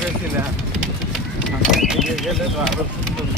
গেছি না, সামনের দিকে গেলে তো আরো সুন্দর।